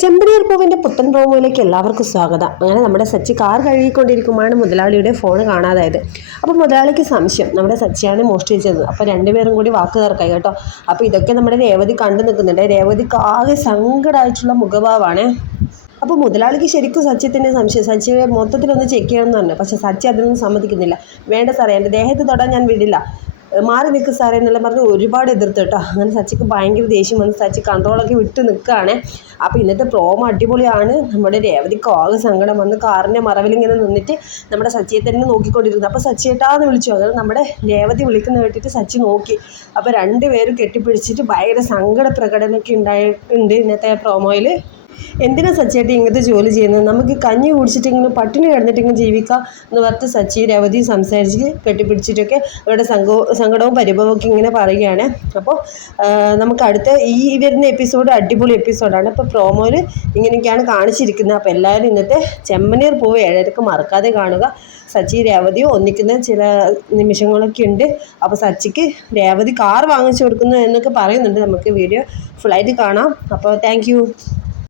ചെമ്പനീർ പൂവിൻ്റെ പുത്തൻ പ്രോമോയിലേക്ക് എല്ലാവർക്കും സ്വാഗതം. അങ്ങനെ നമ്മുടെ സച്ചി കാർ കഴുകിക്കൊണ്ടിരിക്കുമ്പോഴാണ് മുതലാളിയുടെ ഫോൺ കാണാതായത്. അപ്പോൾ മുതലാളിക്ക് സംശയം നമ്മുടെ സച്ചിയാണ് മോഷ്ടിച്ചത്. അപ്പോൾ രണ്ടുപേരും കൂടി വാക്ക് തർക്കായി കേട്ടോ. അപ്പോൾ ഇതൊക്കെ നമ്മുടെ രേവതി കണ്ടു നിൽക്കുന്നുണ്ട്. രേവതിക്ക് ആകെ സങ്കടമായിട്ടുള്ള മുഖഭാവമാണ്. അപ്പോൾ മുതലാളിക്ക് ശരിക്കും സച്ചിത്തിൻ്റെ സംശയം, സച്ചിയെ മൊത്തത്തിലൊന്ന് ചെക്ക് ചെയ്യണമെന്ന് പറഞ്ഞു. പക്ഷേ സച്ചി അതിനൊന്നും സമ്മതിക്കുന്നില്ല. വേണ്ട സാറേ, എൻ്റെ ദേഹത്ത് തൊടാൻ ഞാൻ വിടില്ല, മാറി നിൽക്കുക സാറേ എന്നെല്ലാം പറഞ്ഞ് ഒരുപാട് എതിർത്ത് കേട്ടോ. അങ്ങനെ സച്ചിക്ക് ഭയങ്കര ദേഷ്യം വന്ന് സച്ചി കൺട്രോളൊക്കെ വിട്ട് നിൽക്കുകയാണ്. അപ്പോൾ ഇന്നത്തെ പ്രോമോ അടിപൊളിയാണ്. നമ്മുടെ രേവതിക്ക് ആകെ സങ്കടം വന്ന് കാറിൻ്റെ മറവിൽ ഇങ്ങനെ നിന്നിട്ട് നമ്മുടെ സച്ചിയെ തന്നെ നോക്കിക്കൊണ്ടിരുന്നു. അപ്പോൾ സച്ചിയേട്ടാന്ന് വിളിച്ചു. അങ്ങനെ നമ്മുടെ രേവതി വിളിക്കുന്ന കേട്ടിട്ട് സച്ചി നോക്കി. അപ്പോൾ രണ്ടുപേരും കെട്ടിപ്പിടിച്ചിട്ട് ഭയങ്കര സങ്കട പ്രകടനമൊക്കെ ഉണ്ടായിട്ടുണ്ട് ഇന്നത്തെ പ്രോമോയിൽ. എന്തിനാ സച്ചിയായിട്ട് ഇങ്ങനത്തെ ജോലി ചെയ്യുന്നത്, നമുക്ക് കഞ്ഞി കുടിച്ചിട്ടിങ്ങനെ പട്ടിണി കിടന്നിട്ടിങ്ങനെ ജീവിക്കാം എന്ന് പറഞ്ഞിട്ട് സച്ചി രേവതി സംസാരിച്ച് കെട്ടിപ്പിടിച്ചിട്ടൊക്കെ അവരുടെ സങ്കടവും പരിഭവമൊക്കെ ഇങ്ങനെ പറയുകയാണ്. അപ്പോൾ നമുക്ക് അടുത്ത ഈ വരുന്ന എപ്പിസോഡ് അടിപൊളി എപ്പിസോഡാണ്. അപ്പോൾ പ്രോമോയിൽ ഇങ്ങനെയൊക്കെയാണ് കാണിച്ചിരിക്കുന്നത്. അപ്പോൾ എല്ലാവരും ഇന്നത്തെ ചെമ്പനീർ പൂവ് 7:30 മറക്കാതെ കാണുക. സച്ചി രേവതിയും ഒന്നിക്കുന്ന ചില നിമിഷങ്ങളൊക്കെ ഉണ്ട്. അപ്പോൾ സച്ചിക്ക് രേവതി കാർ വാങ്ങിച്ചു കൊടുക്കുന്നു എന്നൊക്കെ പറയുന്നുണ്ട്. നമുക്ക് വീഡിയോ ഫുള്ളായിട്ട് കാണാം. അപ്പോൾ താങ്ക്